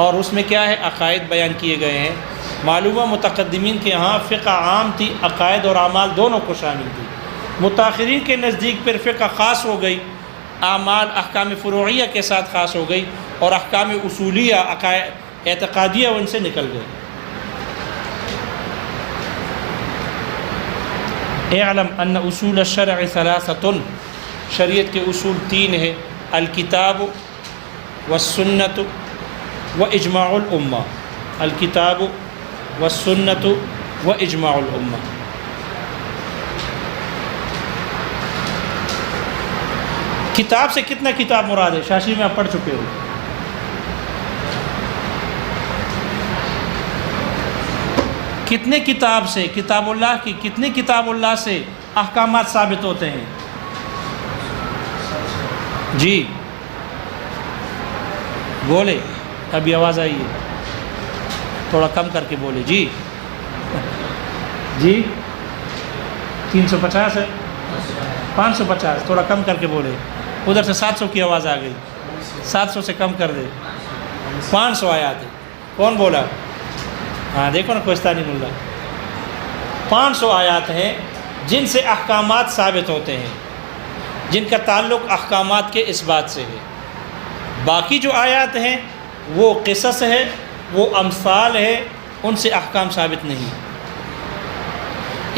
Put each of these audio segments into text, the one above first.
اور اس میں کیا ہے؟ عقائد بیان کیے گئے ہیں۔ معلومہ متقدمین کے ہاں فقہ عام تھی، عقائد اور اعمال دونوں کو شامل تھی۔ متاخرین کے نزدیک پھر فقہ خاص ہو گئی، اعمال احکام فروعیہ کے ساتھ خاص ہو گئی، اور احکام اصولیہ عقائد اعتقادیہ ان سے نکل گئے۔ اعلم ان اصول الشرع ثلاثۃ، شریعت کے اصول تین ہیں: الکتاب والسنت واجماع الامہ۔ الکتاب والسنت واجماع الامہ۔ کتاب سے کتنا کتاب مراد ہے؟ شاشی میں آپ پڑھ چکے ہو۔ کتنے کتاب سے، کتاب اللہ کی کتنے کتاب اللہ سے احکامات ثابت ہوتے ہیں؟ جی بولے، ابھی آواز آئی ہے، تھوڑا کم کر کے بولے۔ جی جی 350 ہے، 550، تھوڑا کم کر کے بولے۔ ادھر سے 700 کی آواز آ گئی، 700 سے کم کر دے۔ 500 آیات ہے۔ کون بولا؟ ہاں دیکھو نا، کوہستانی ملا۔ 500 آیات ہیں جن سے احکامات ثابت ہوتے ہیں، جن کا تعلق احکامات کے اس بات سے ہے۔ باقی جو آیات ہیں وہ قصص ہے، وہ امثال ہے، ان سے احکام ثابت نہیں۔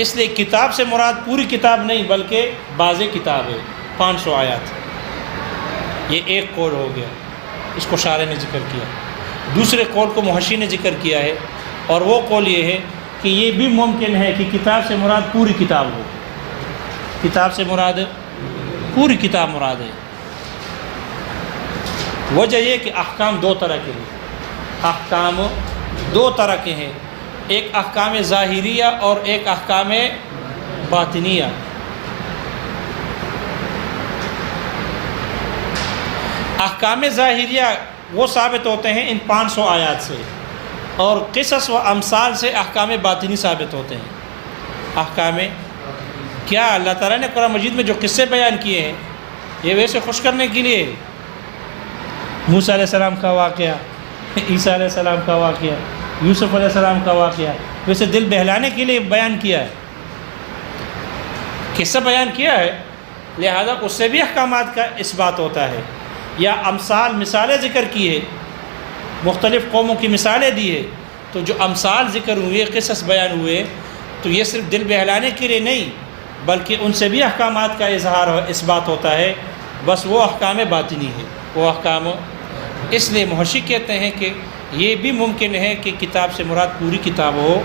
اس لیے کتاب سے مراد پوری کتاب نہیں بلکہ بعض کتاب ہے۔ 500 آیات، یہ ایک قول ہو گیا، اس کو شارح نے ذکر کیا۔ دوسرے قول کو محشی نے ذکر کیا ہے، اور وہ قول یہ ہے کہ یہ بھی ممکن ہے کہ کتاب سے مراد پوری کتاب ہو۔ کتاب سے مراد پوری کتاب مراد ہے۔ وجہ یہ کہ احکام دو طرح کے ہیں، احکام دو طرح کے ہیں، ایک احکام ظاہریہ اور ایک احکام باطنیہ۔ احکام ظاہریہ وہ ثابت ہوتے ہیں ان 500 آیات سے، اور قصص و امثال سے احکام باطنی ثابت ہوتے ہیں۔ احکام کیا؟ اللہ تعالیٰ نے قرآن مجید میں جو قصے بیان کیے ہیں یہ ویسے خوش کرنے کے لیے، موسیٰ علیہ السلام کا واقعہ، عیسیٰ علیہ السلام کا واقعہ، یوسف علیہ السلام کا واقعہ، ویسے دل بہلانے کے لیے بیان کیا ہے، قصہ بیان کیا ہے، لہذا اس سے بھی احکامات کا اثبات ہوتا ہے۔ یا امثال، مثالیں ذکر کی ہے، مختلف قوموں کی مثالیں دی ہے، تو جو امثال ذکر ہوئے، قصص بیان ہوئے، تو یہ صرف دل بہلانے کے لیے نہیں بلکہ ان سے بھی احکامات کا اظہار و اثبات ہوتا ہے، بس وہ احکام باطنی ہے، وہ احکام۔ اس لیے محشی کہتے ہیں کہ یہ بھی ممکن ہے کہ کتاب سے مراد پوری کتاب ہو،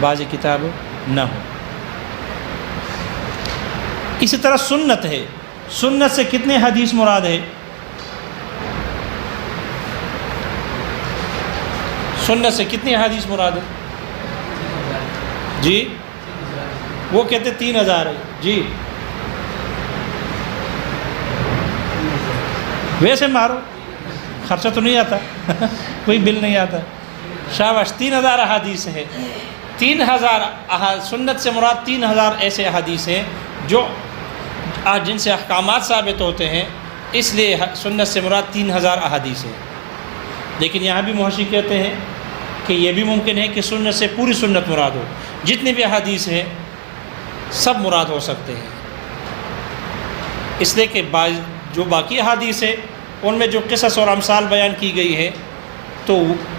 بعض کتاب نہ ہو۔ اسی طرح سنت ہے، سنت سے کتنے حدیث مراد ہے؟ سنت سے کتنی حدیث مراد ہے؟ جی وہ کہتے 3000 ہے۔ جی ویسے مارو، خرچہ تو نہیں آتا کوئی بل نہیں آتا۔ شاباش، 3000 احادیث ہے۔ 3000 سنت سے مراد 3000 ایسے احادیث ہیں جو جن سے احکامات ثابت ہوتے ہیں، اس لیے سنت سے مراد 3000 احادیث ہیں۔ لیکن یہاں بھی محشی کہتے ہیں کہ یہ بھی ممکن ہے کہ سنت سے پوری سنت مراد ہو، جتنے بھی احادیث ہیں سب مراد ہو سکتے ہیں، اس لیے کہ جو باقی احادیث ہیں ان میں جو قصص اور امثال بیان کی گئی ہے تو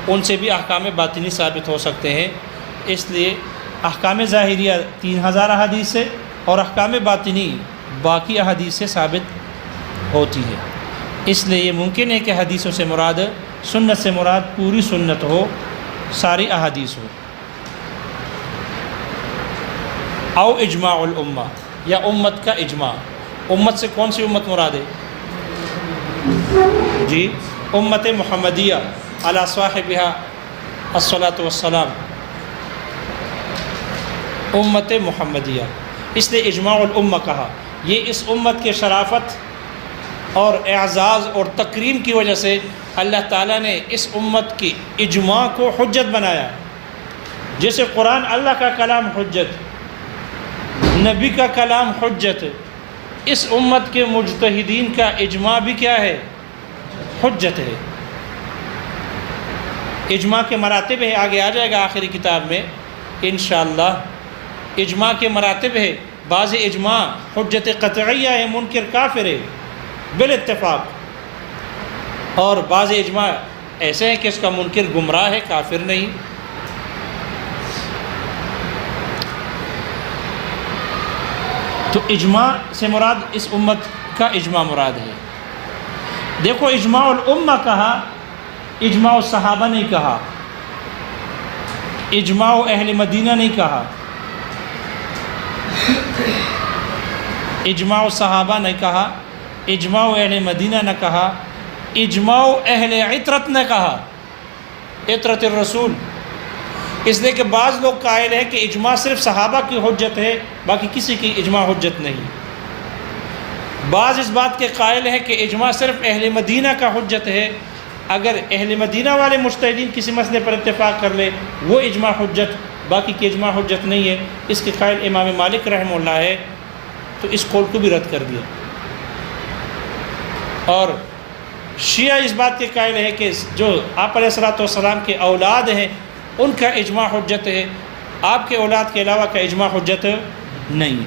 ان سے بھی احکام باطنی ثابت ہو سکتے ہیں۔ اس لیے احکام ظاہریہ 3000 احادیث سے اور احکام باطنی باقی احادیث سے ثابت ہوتی ہے۔ اس لیے یہ ممکن ہے کہ حدیثوں سے مراد، سنت سے مراد پوری سنت ہو، ساری احادیث ہو۔ او اجماع الامہ، یا امت کا اجماع۔ امت سے کون سی امت مراد ہے؟ جی امت محمدیہ علی صاحبہا الصلاۃ والسلام، امت محمدیہ۔ اس لیے اجماع الامہ کہا۔ یہ اس امت کے شرافت اور اعزاز اور تکریم کی وجہ سے اللہ تعالیٰ نے اس امت کی اجماع کو حجت بنایا۔ جیسے قرآن اللہ کا کلام حجت، نبی کا کلام حجت، اس امت کے مجتہدین کا اجماع بھی کیا ہے؟ حجت ہے۔ اجماع کے مراتب ہے، آگے آ جائے گا آخری کتاب میں انشاءاللہ۔ اجماع کے مراتب ہے، بعض اجماع حجت قطعیہ ہے، منکر کافر ہے بالاتفاق، اور بعض اجماع ایسے ہیں کہ اس کا منکر گمراہ ہے، کافر نہیں۔ تو اجماع سے مراد اس امت کا اجماع مراد ہے۔ دیکھو اجماع الامہ کہا، اجماع الصحابہ نہیں کہا، اجماع اہل مدینہ نہیں کہا، اجماع الصحابہ نہیں کہا، اجماع اہل مدینہ نہ کہا، اجماع اہل عطرت نے کہا، عطرت الرسول۔ اس لیے کہ بعض لوگ قائل ہیں کہ اجماع صرف صحابہ کی حجت ہے، باقی کسی کی اجماع حجت نہیں۔ بعض اس بات کے قائل ہیں کہ اجماع صرف اہل مدینہ کا حجت ہے، اگر اہل مدینہ والے مجتہدین کسی مسئلے پر اتفاق کر لے وہ اجماع حجت، باقی کی اجماع حجت نہیں ہے۔ اس کے قائل امام مالک رحمہ اللہ ہے، تو اس قول کو بھی رد کر دیا۔ اور شیعہ اس بات کے قائل ہے کہ جو آپ علیہ الصلوۃ والسلام کے اولاد ہیں ان کا اجماع حجت ہے، آپ کے اولاد کے علاوہ کا اجماع حجت نہیں۔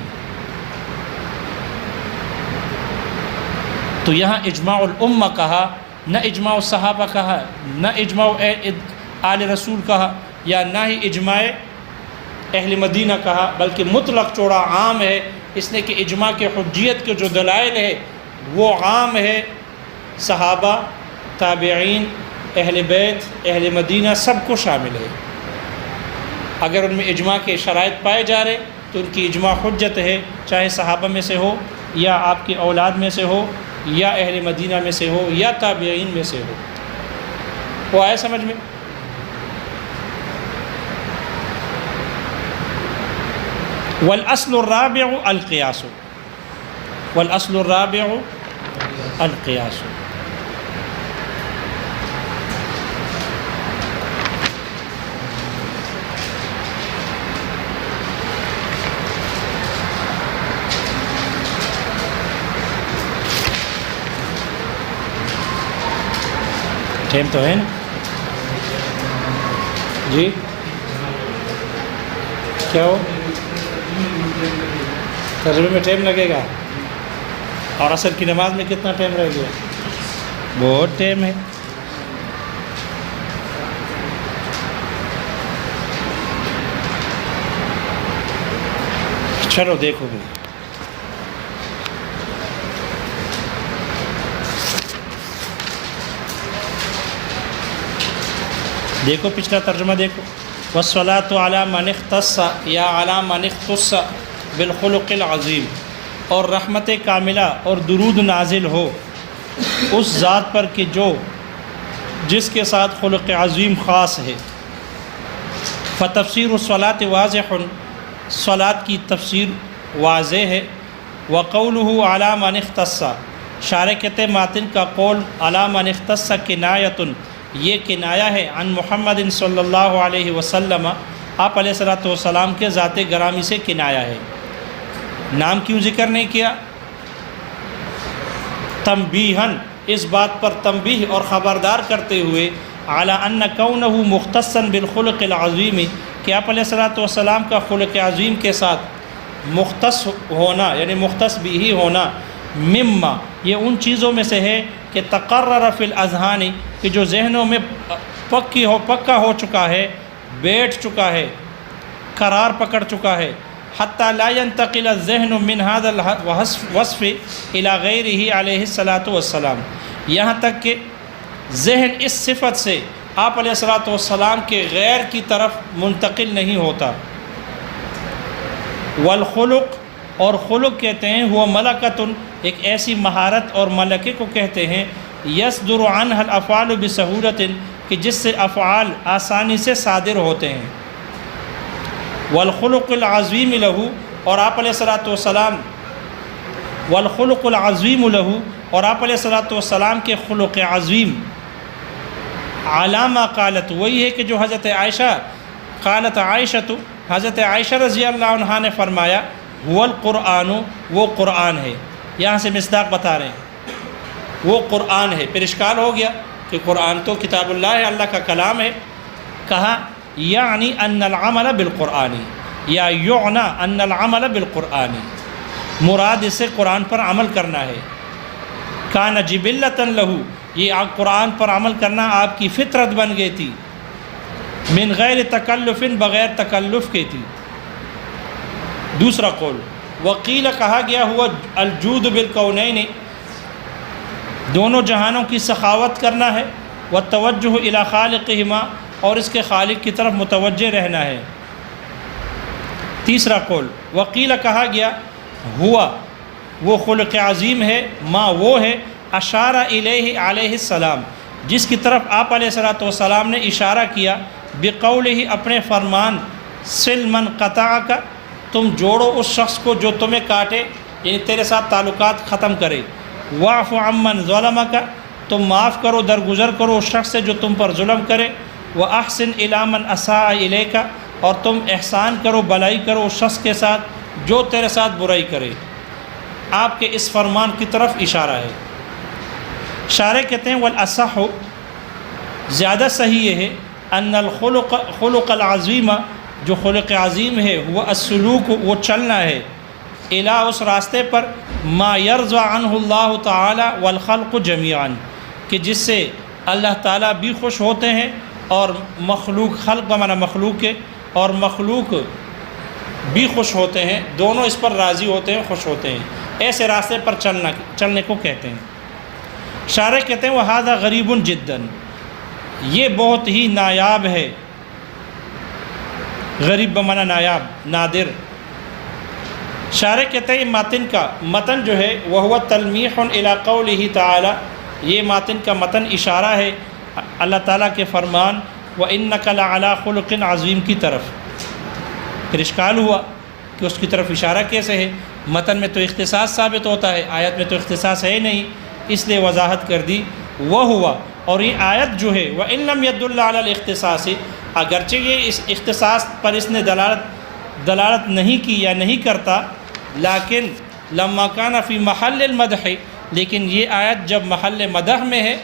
تو یہاں اجماع الامہ کہا، نہ اجماع الصحابہ کہا، نہ اجماع آل رسول کہا، یا نہ ہی اجماع اہل مدینہ کہا، بلکہ مطلق چوڑا عام ہے، اس نے کہ اجماع کے حجیت کے جو دلائل ہے وہ عام ہے، صحابہ، تابعین، اہل بیت، اہل مدینہ سب کو شامل ہے۔ اگر ان میں اجماع کے شرائط پائے جا رہے تو ان کی اجماع حجت ہے، چاہے صحابہ میں سے ہو یا آپ کی اولاد میں سے ہو یا اہل مدینہ میں سے ہو یا تابعین میں سے ہو۔ وہ آیا سمجھ میں؟ والاصل الرابع القیاس، والاصل الرابع القیاس۔ ٹائم تو ہے نا جی؟ کیا ہو ترجمے میں ٹائم لگے گا؟ اور عصر کی نماز میں کتنا ٹائم رہ گیا؟ بہت ٹائم ہے۔ چلو دیکھو بھی، دیکھو پچھلا ترجمہ دیکھو، والصلاۃ علی من اختص یا علی من اختص بالخلق العظیم، اور رحمت کاملہ اور درود نازل ہو اس ذات پر کہ جس کے ساتھ خلق عظیم خاص ہے۔ فتفسیر الصلاۃ واضح، صلاۃ کی تفسیر واضح ہے۔ وقولہ علی من اختص، شارح کہتے ماتن کا قول علی من اختص کنایۃ، یہ کنایہ ہے عن محمد صلی اللہ علیہ وسلم، آپ علیہ الصلوۃ والسلام کے ذات گرامی سے کنایہ ہے۔ نام کیوں ذکر نہیں کیا؟ تنبیہاً، اس بات پر تنبیہ اور خبردار کرتے ہوئے، علی ان کونہ مختصا بالخلق العظیم، کہ آپ علیہ الصلوۃ والسلام کا خلق عظیم کے ساتھ مختص ہونا، یعنی مختص بھی ہونا، مما، یہ ان چیزوں میں سے ہے کہ تقرر فی الاذہان، کہ جو ذہنوں میں پکا ہو چکا ہے، بیٹھ چکا ہے، قرار پکڑ چکا ہے، حتی لا ينتقل الذہن من هذا الوصف الى غیرہ علیہ الصلاۃ والسلام، یہاں تک کہ ذہن اس صفت سے آپ علیہ الصلاۃ والسلام کے غیر کی طرف منتقل نہیں ہوتا۔ والخلق، اور خلق کہتے ہیں وہ ملکۃ، ایک ایسی مہارت اور ملکے کو کہتے ہیں، یصدر عنہ الافعال بسہولۃ، کہ جس سے افعال آسانی سے صادر ہوتے ہیں۔ والخلق العظیم لہ، اور آپ علیہ الصلوۃ والسلام، والخلق العظیم لہ، اور آپ علیہ الصلوۃ والسلام کے خلق عظیم، علامہ قالت، وہی ہے کہ جو حضرت عائشہ، قالت عائشہ، حضرت عائشہ رضی اللہ عنہا نے فرمایا، هو القرآن، وہ قرآن ہے۔ یہاں سے مصداق بتا رہے ہیں وہ قرآن ہے۔ پھر اشکال ہو گیا کہ قرآن تو کتاب اللہ ہے، اللہ کا کلام ہے. کہا یعنی ان العمل بالقرآن یا یعنا ان العمل بالقرآن، مراد اس سے قرآن پر عمل کرنا ہے. کان جبلۃ لہ، یہ قرآن پر عمل کرنا آپ کی فطرت بن گئی تھی. من غیر تکلف، بغیر تکلف کے تھی. دوسرا قول وقیل کہا گیا ہوا الجود بالکونین، دونوں جہانوں کی سخاوت کرنا ہے. والتوجہ الی خالقہما، اور اس کے خالق کی طرف متوجہ رہنا ہے. تیسرا قول وقیل کہا گیا ہوا وہ خلق عظیم ہے، ما وہ ہے اشار الیہ علیہ السلام جس کی طرف آپ علیہ السلام نے اشارہ کیا، بقولہ اپنے فرمان، سل من قطعک، تم جوڑو اس شخص کو جو تمہیں کاٹے، یعنی تیرے ساتھ تعلقات ختم کرے. واعف عمن ظلمک، تم معاف کرو، درگزر کرو اس شخص سے جو تم پر ظلم کرے. واحسن الی من اساء الیک، اور تم احسان کرو، بلائی کرو اس شخص کے ساتھ جو تیرے ساتھ برائی کرے. آپ کے اس فرمان کی طرف اشارہ ہے. شارح کہتے ہیں والاصح، زیادہ صحیح یہ ہے، ان خلق العظیم، جو خلق عظیم ہے، وہ السلوک، وہ چلنا ہے، الی اس راستے پر، ما یرضی عنہ اللہ تعالی والخلق جمیعا، کہ جس سے اللہ تعالیٰ بھی خوش ہوتے ہیں اور مخلوق، خلق بمعنی مخلوق کے، اور مخلوق بھی خوش ہوتے ہیں، دونوں اس پر راضی ہوتے ہیں، خوش ہوتے ہیں. ایسے راستے پر چلنے کو کہتے ہیں. شارح کہتے ہیں وہذا غریب جدا، یہ بہت ہی نایاب ہے. غریب بمعنی نایاب، نادر. شارح کہتے ہیں متن کا متن جو ہے وہ تلمیح الی قولہ تعالی، یہ متن کا متن اشارہ ہے اللہ تعالیٰ کے فرمان وَإِنَّكَ لَعَلَىٰ خُلُقٍ عظیم کی طرف. پھر اشکال ہوا کہ اس کی طرف اشارہ کیسے ہے؟ متن میں تو اختصاص ثابت ہوتا ہے، آیت میں تو اختصاص ہے ہی نہیں، اس لیے وضاحت کر دی. وہ ہوا، اور یہ آیت جو ہے وَإِن لَمْ يَدُلَّ عَلَى الْاخْتِصَاصِ، اگرچہ یہ اس اختصاص پر اس نے دلالت نہیں کی یا نہیں کرتا، لیکن لما کان فی محل المدح، لیکن یہ آیت جب محل مدح میں ہے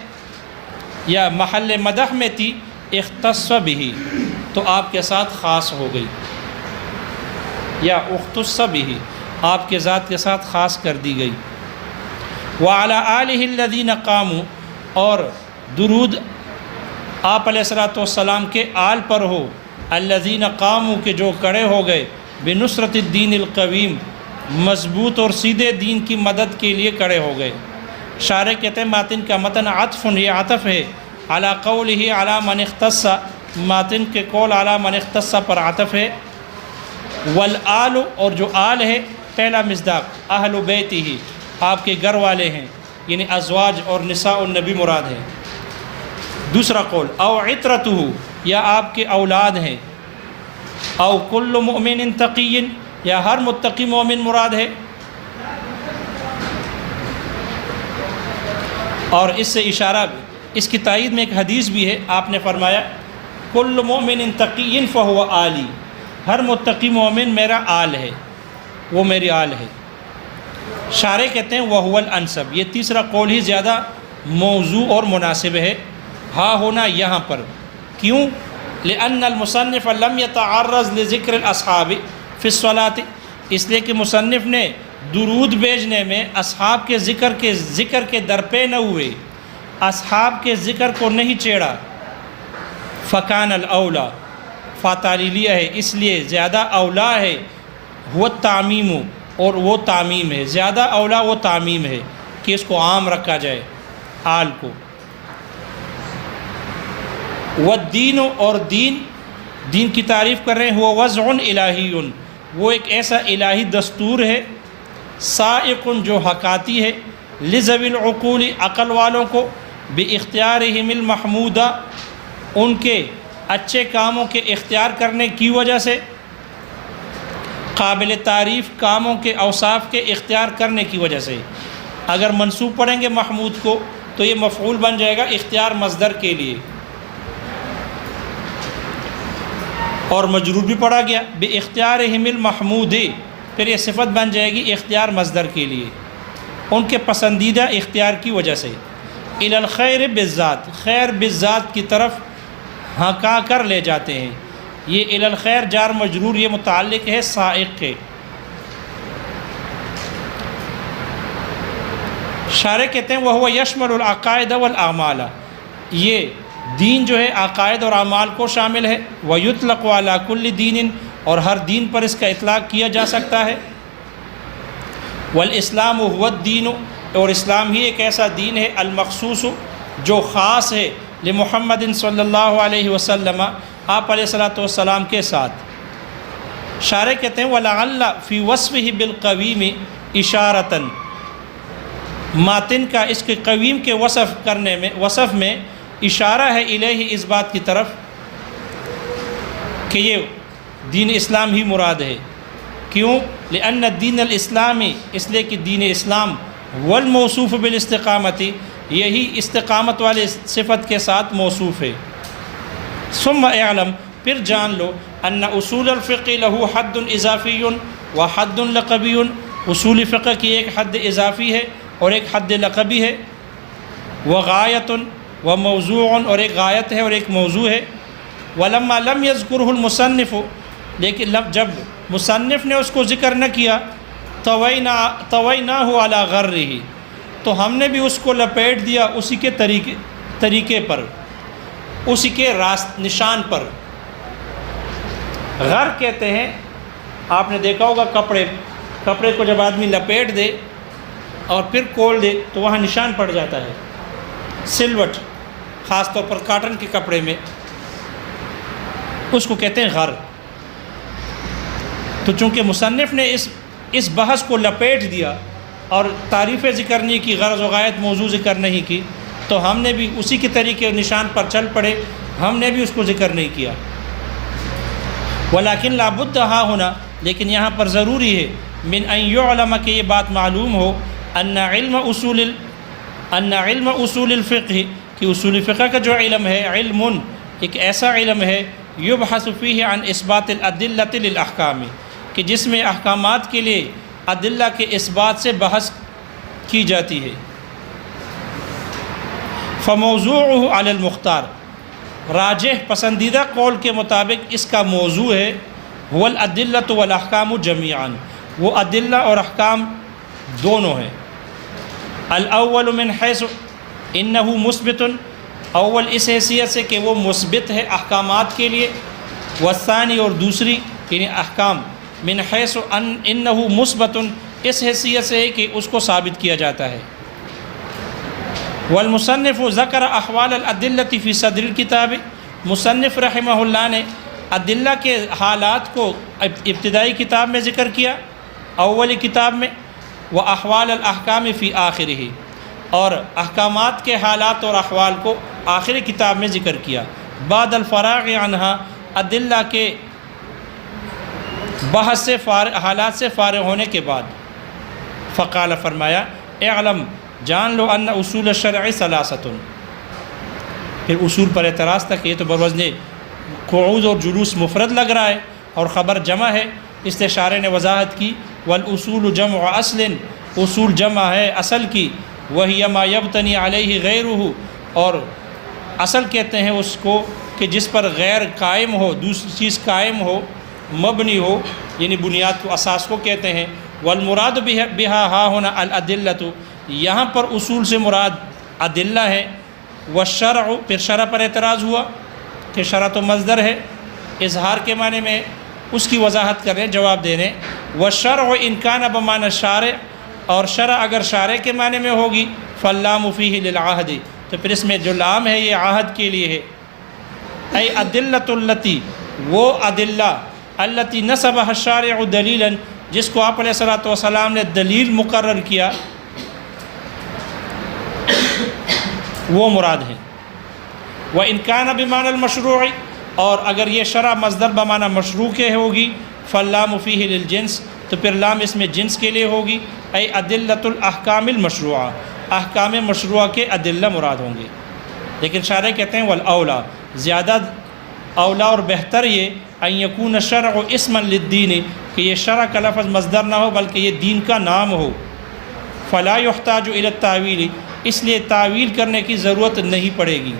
یا محل مدح میں تھی، اختص بہ، تو آپ کے ساتھ خاص ہو گئی، یا اختص بہ، آپ کے ذات کے ساتھ خاص کر دی گئی. وعلی آلہ الذین قاموا، اور درود آپ علیہ السلام کے آل پر ہو، الذین قاموا، کے جو کڑے ہو گئے، بنصرت الدین القویم، مضبوط اور سیدھے دین کی مدد کے لیے کڑے ہو گئے. شارح کہتے ہیں ماتن کا متن عطف، یہ عطف ہے علی قولہ علی من اختص، ماتن کے قول علی من اختص پر عطف ہے. والآل، اور جو آل ہے، پہلا مصداق اہل بیتہ، آپ کے گھر والے ہیں، یعنی ازواج اور نساء النبی مراد ہے. دوسرا قول او عطرتہ، یا آپ کے اولاد ہیں. او کل مؤمن تقی، یا ہر متقی مومن مراد ہے. اور اس سے اشارہ، اس کی تائید میں ایک حدیث بھی ہے، آپ نے فرمایا کل مؤمن تقی فہو آلی، ہر متقی مومن میرا آل ہے، وہ میری آل ہے. شارح کہتے ہیں وہو الانسب، یہ تیسرا قول ہی زیادہ موضوع اور مناسب ہے. ہاں ہونا یہاں پر، کیوں؟ لأن المصنف لم يتعرض لذکر الاصحاب فی الصلاۃ، اس لیے کہ مصنف نے درود بھیجنے میں اصحاب کے ذکر کے درپے نہ ہوئے، اصحاب کے ذکر کو نہیں چھیڑا. فکان الاولا، فاتالیلیہ ہے، اس لیے زیادہ اولا ہے، وہ تعمیم، اور وہ تعمیم ہے، زیادہ اولا وہ تعمیم ہے کہ اس کو عام رکھا جائے، آل کو. والدین، اور دین کی تعریف کر رہے ہیں، وہ وضع الہی، وہ ایک ایسا الہی دستور ہے، سائق جو حکاتی ہے، لذوی العقول، عقل والوں کو، باختیارہم المحمودہ، ان کے اچھے کاموں کے اختیار کرنے کی وجہ سے، قابل تعریف کاموں کے اوصاف کے اختیار کرنے کی وجہ سے. اگر منصوب پڑھیں گے محمود کو تو یہ مفعول بن جائے گا اختیار مصدر کے لیے، اور مجرور بھی پڑھا گیا باختیارہم المحمود، پھر یہ صفت بن جائے گی اختیار مصدر کے لیے، ان کے پسندیدہ اختیار کی وجہ سے. الی الخیر بالذات، خیر بالذات کی طرف ہانکا کر لے جاتے ہیں۔ یہ الی الخیر جار مجرور یہ متعلق ہے سائق کے۔ شارح کہتے ہیں وَهُوَ يَشْمَلُ الْعَقَائِدَ وَالْأَعْمَالَ، یہ دین جو ہے عقائد اور اعمال کو شامل ہے۔ وَيُطْلَقُ عَلَى كُلِّ دِينٍ، اور ہر دین پر اس کا اطلاق کیا جا سکتا ہے۔ وَالْإِسْلَامُ هُوَ الدِّينُ، اور اسلام ہی ایک ایسا دین ہے المخصوص جو خاص ہے لمحمد صلی اللہ علیہ وسلم، آپ علیہ الصلوۃ والسلام کے ساتھ۔ شارح کہتے ہیں وَلَعَلَّ فِي وَصْفِهِ بِالْقَوِيمِ إِشَارَةً، ماتن کا اس کے قویم کے وصف میں اشارہ ہے الیہ، اس بات کی طرف کہ یہ دین اسلام ہی مراد ہے۔ کیوں؟ لأن الدین الاسلامی، اس لیے کہ دین اسلام والموصوف بالاستقامتی، یہی استقامت والے صفت کے ساتھ موصوف ہے۔ ثم اعلم، پھر جان لو، ان اصول الفقہ له حد اضافی و حد لقبی، اصول فقہ کی ایک حد اضافی ہے اور ایک حد لقبی ہے۔ وغایت و موضوع، اور ایک غایت ہے اور ایک موضوع ہے۔ ولما لم یذکرہ المصنف، لیکن جب مصنف نے اس کو ذکر نہ کیا، طویناہ علی غرہ، تو ہم نے بھی اس کو لپیٹ دیا اسی کے طریقے پر، اسی کے نشان پر۔ غر کہتے ہیں، آپ نے دیکھا ہوگا کپڑے کو جب آدمی لپیٹ دے اور پھر کھول دے تو وہاں نشان پڑ جاتا ہے، سلوٹ، خاص طور پر کاٹن کے کپڑے میں، اس کو کہتے ہیں غر۔ تو چونکہ مصنف نے اس بحث کو لپیٹ دیا اور تعریف ذکر نہیں کی، غرض و غایت موضوع ذکر نہیں کی، تو ہم نے بھی اسی کے طریقے نشان پر چل پڑے، ہم نے بھی اس کو ذکر نہیں کیا۔ ولیکن لابد ہا ہونا، لیکن یہاں پر ضروری ہے، من ان یعلم، کہ یہ بات معلوم ہو، ان علم اصول الفقہ، کہ اصول فقہ کا جو علم ہے، علم ایک ایسا علم ہے، یبحث فیہ عن اثبات الادلۃ للاحکام، کہ جس میں احکامات کے لیے ادلہ کے اثبات سے بحث کی جاتی ہے۔ فموضوعہ علی المختار، راجح پسندیدہ قول کے مطابق اس کا موضوع ہے، هو الادلۃ والاحکام جمیعا، وہ ادلہ اور احکام دونوں ہیں۔ الاول من حیث انہ مثبت، اول اس حیثیت سے کہ وہ مثبت ہے احکامات کے لیے، والثانی، اور دوسری یعنی احکام، من حیث انہ مثبت، اس حیثیت سے ہے کہ اس کو ثابت کیا جاتا ہے۔ والمصنف ذکر احوال الادلۃ فی صدر الکتاب، مصنف رحمہ اللہ نے ادلہ کے حالات کو ابتدائی کتاب میں ذکر کیا، اولی کتاب میں، واحوال الاحکام فی آخرہ، اور احکامات کے حالات اور احوال کو آخری کتاب میں ذکر کیا، بعد الفراغ عنہا، ادلہ کے بحث سے حالات سے فارغ ہونے کے بعد۔ فقال، فرمایا، اعلم، جان لو، ان اصول الشرع ثلاثۃ، پھر اصول پر اعتراض تھا کہ یہ تو بوزن قعود اور جلوس مفرد لگ رہا ہے اور خبر جمع ہے، استشارے نے وضاحت کی، والاصول جمع اصل، اصول جمع ہے اصل کی، وہی ما یبتنی علیہ غیرہ، اور اصل کہتے ہیں اس کو کہ جس پر غیر قائم ہو، دوسری چیز قائم ہو، مبنی ہو، یعنی بنیاد کو، اساس کو کہتے ہیں۔ والمراد بہا ہا ہونا الادلۃ، یہاں پر اصول سے مراد ادلہ ہے۔ والشرع، پھر شرع پر اعتراض ہوا کہ شرع تو مصدر ہے، اظہار کے معنی میں، اس کی وضاحت کر رہے ہیں، جواب دے رہے ہیں۔ والشرع ان کان بمعنی الشارع، اور شرع اگر شارع کے معنی میں ہوگی، فاللام فیہ للعہد، تو پھر اس میں جو لام ہے یہ عہد کے لیے ہے۔ ای ادلۃ التی، وہ ادلہ، التی نصبہ الشارع دلیلا، جس کو آپ علیہ الصلوۃ والسلام نے دلیل مقرر کیا، وہ مراد ہے۔ وَإِنْ كَانَ بِمَعنَى الْمَشْرُوعِ، اور اگر یہ شرع مصدر بمعنی مشروع کے ہوگی، فاللام فیہ للجنس، تو پھر لام اس میں جنس کے لیے ہوگی۔ ای ادلۃ الاحکام المشروعہ، احکام مشروعہ کے ادلہ مراد ہوں گے۔ لیکن شارح کہتے ہیں والاولا، زیادہ اولا اور بہتر یہ، ان یکون الشرع اسما للدین، کہ یہ شرع کا لفظ مصدر نہ ہو بلکہ یہ دین کا نام ہو۔ فلا یحتاج الی التاویل، اس لیے تعویل کرنے کی ضرورت نہیں پڑے گی۔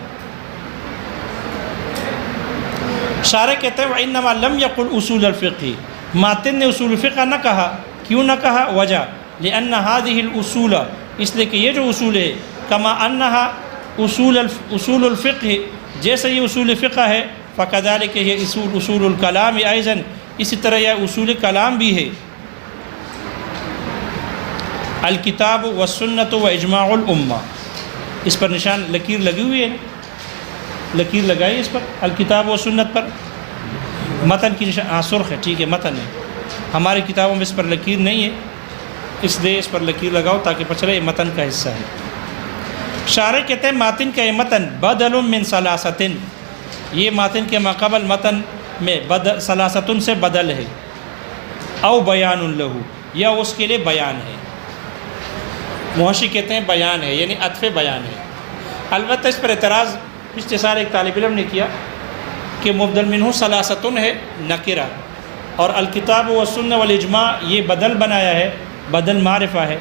شارح کہتے ہیں وَإِنَّمَا لَمْ يَقُلْ أُصُولَ الْفِقْهِ، ماتن نے اصول فقہ نہ کہا، کیوں نہ کہا؟ وجہ لِأَنَّ هَذِهِ الْأُصُولَ، اس لیے کہ یہ جو اصول ہے، كَمَا أَنَّهَا اصول الفقہ، جیسے یہ اصول فقہ ہے، فَكَذَلِكَ یہ اصول الکلام أيضاً، اسی طرح یہ اصول کلام بھی ہے۔ الکتاب والسنت واجماع الامہ، اس پر نشان لکیر لگی ہوئی ہے، لکیر لگائی اس پر، الکتاب و سنت پر، متن کی نشان سرخ ہے، ٹھیک ہے متن ہے، ہماری کتابوں میں اس پر لکیر نہیں ہے، اس لیے اس پر لکیر لگاؤ تاکہ پتہ چلے یہ متن کا حصہ ہے۔ شارح کہتے ہیں ماتن کا یہ متن بدل من ثلاثتن، یہ ماتن کے ماقبل متن میں ثلاثتن سے بدل ہے، او بیان لہو، یا اس کے لیے بیان ہے۔ محشی کہتے ہیں بیان ہے، یعنی عطف بیان ہے۔ البتہ اس پر اعتراض پچھلے سال ایک طالب علم نے کیا کہ مبدل منہ ثلاثتن ہے نکرہ، اور الکتاب والسنہ والاجماع یہ بدل بنایا ہے، بدل معرفہ ہے،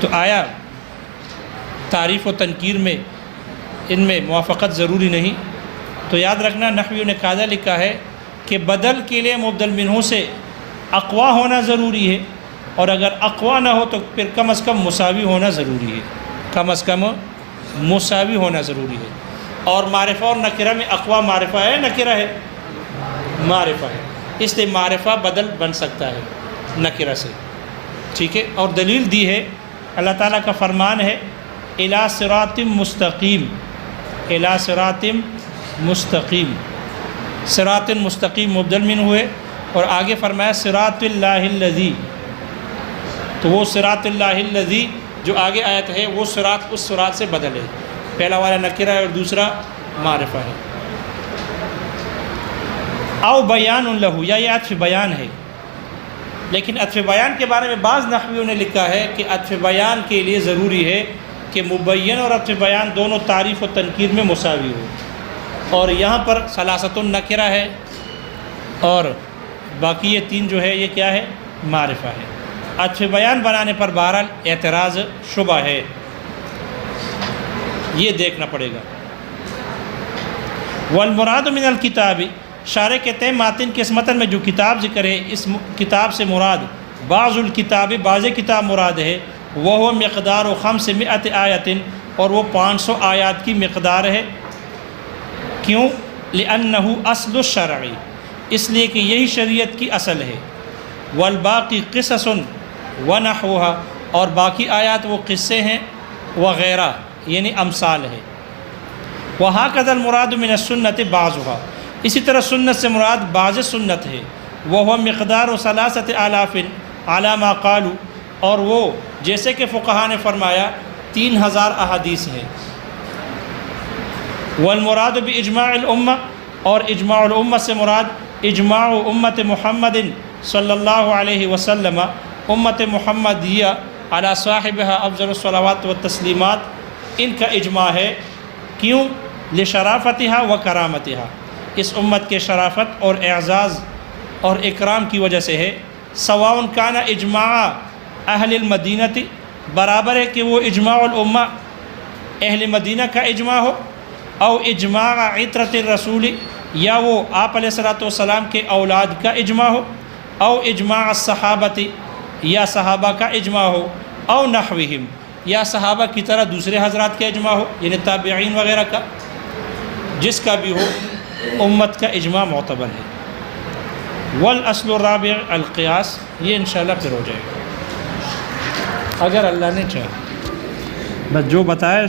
تو آیا تعریف و تنکیر میں ان میں موافقت ضروری نہیں؟ تو یاد رکھنا نحویوں نے قاعدہ لکھا ہے کہ بدل کے لیے مبدل منہ سے اقوا ہونا ضروری ہے، اور اگر اقوا نہ ہو تو پھر کم از کم مساوی ہونا ضروری ہے، کم از کم مساوی ہونا ضروری ہے۔ اور معرفہ اور نکرہ میں اقوا معرفہ ہے، نکرہ ہے معرفہ ہے، اس لیے معرفہ بدل بن سکتا ہے نکرہ سے، ٹھیک ہے۔ اور دلیل دی ہے، اللہ تعالیٰ کا فرمان ہے اِلیٰ صراط مستقیم، اِلیٰ صراط مستقیم، صراط مستقیم مبدل من ہوئے، اور آگے فرمایا صراط اللہ الذی، تو وہ صراط اللہ الذی جو آگے آیت ہے وہ صراط اس صراط سے بدل ہے، پہلا والا نکرہ ہے اور دوسرا معرفہ ہے۔ او بیان لہو، یا یہ عطف بیان ہے، لیکن عطف بیان کے بارے میں بعض نحویوں نے لکھا ہے کہ عطف بیان کے لیے ضروری ہے کہ مبین اور عطف بیان دونوں تعریف و تنکیر میں مساوی ہو، اور یہاں پر ثلاثۃ النکرہ ہے اور باقی یہ تین جو ہے یہ کیا ہے؟ معرفہ ہے۔ عطف بیان بنانے پر بہرحال اعتراض شبہ ہے، یہ دیکھنا پڑے گا۔ والمراد من الکتاب، شارح کہتے ہیں ماتن کے اس متن میں جو کتاب ذکر ہے، اس کتاب سے مراد بعض الکتاب، بعض کتاب مراد ہے، وہ مقدار 500 آیت، اور وہ 500 آیات کی مقدار ہے۔ کیوں؟ لأنہ اصل الشرع، اس لیے کہ یہی شریعت کی اصل ہے۔ والباقی قصص ونحوها، اور باقی آیات وہ قصے ہیں وغیرہ، یعنی امثال ہے۔ وہکذا المراد من السنت بعضها، اسی طرح سنت سے مراد بعض سنت ہے، وہ مقدار 3000 علی ما قالوا، اور وہ جیسے کہ فقہاء نے فرمایا 3000 احادیث ہیں۔ والمراد باجماع الامہ، اور اجماع الامہ سے مراد اجماع امت محمد صلی اللہ علیہ وسلم، امت محمدیہ علی صاحبها افضل الصلوات والتسلیمات، ان کا اجماع ہے۔ کیوں؟ لشرافتها و کرامتها، اس امت کے شرافت اور اعزاز اور اکرام کی وجہ سے ہے۔ سواء کان اجماع اہل المدینہ، برابر ہے کہ وہ اجماع الامہ اہل مدینہ کا اجماع ہو، او اجماع عطرت الرسول، یا وہ آپ علیہ السلام کے اولاد کا اجماع ہو، او اجماع الصحابۃ، یا صحابہ کا اجماع ہو، او نحوہم، یا صحابہ کی طرح دوسرے حضرات کا اجماع ہو، یعنی تابعین وغیرہ کا، جس کا بھی ہو امت کا اجماع معتبر ہے۔ والاصل الرابع القیاس، یہ انشاءاللہ پھر ہو جائے گا اگر اللہ نے چاہا، بس جو بتایا